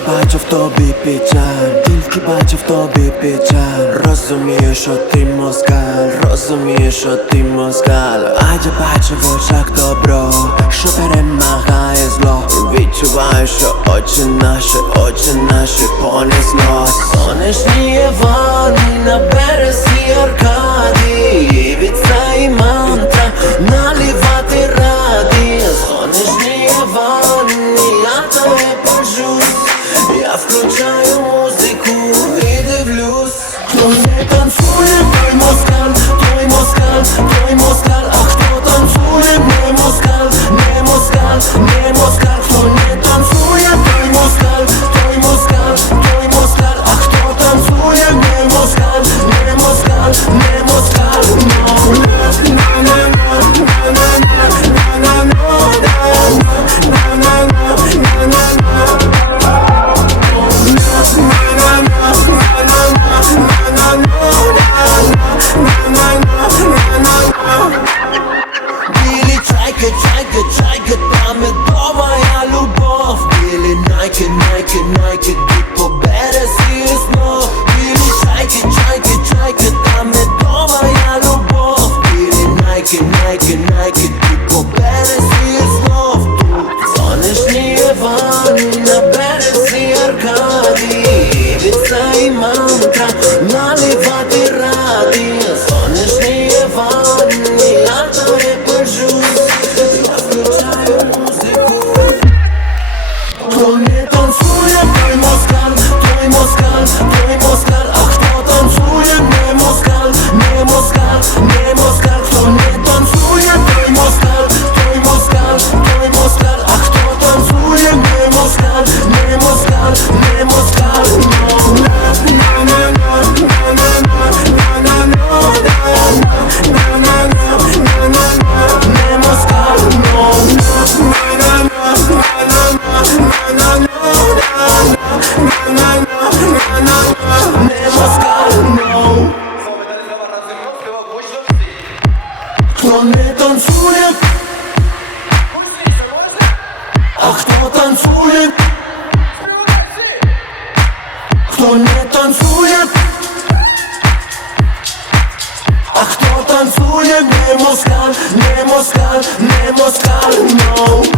Тільки бачу в тобі печаль, тільки бачу в тобі печаль. Розумію, що ти москаль, розумію, що ти москаль, а я бачу в очах добро, що перемагає зло. Відчуваю, що очі наші, очі наші понес нос Сонячні Івани на березі Аркадії від займань Nike, Nike, tam it, to moja ljubov Bili Nike, Nike, Nike, ti pobere si ju znov Bili Nike, Nike, Nike, tam je to moja ljubov Bili Nike, Nike, Nike, не танцює, а хто танцює, хто не танцює, а хто танцює, не москаль, не москаль, не москаль, no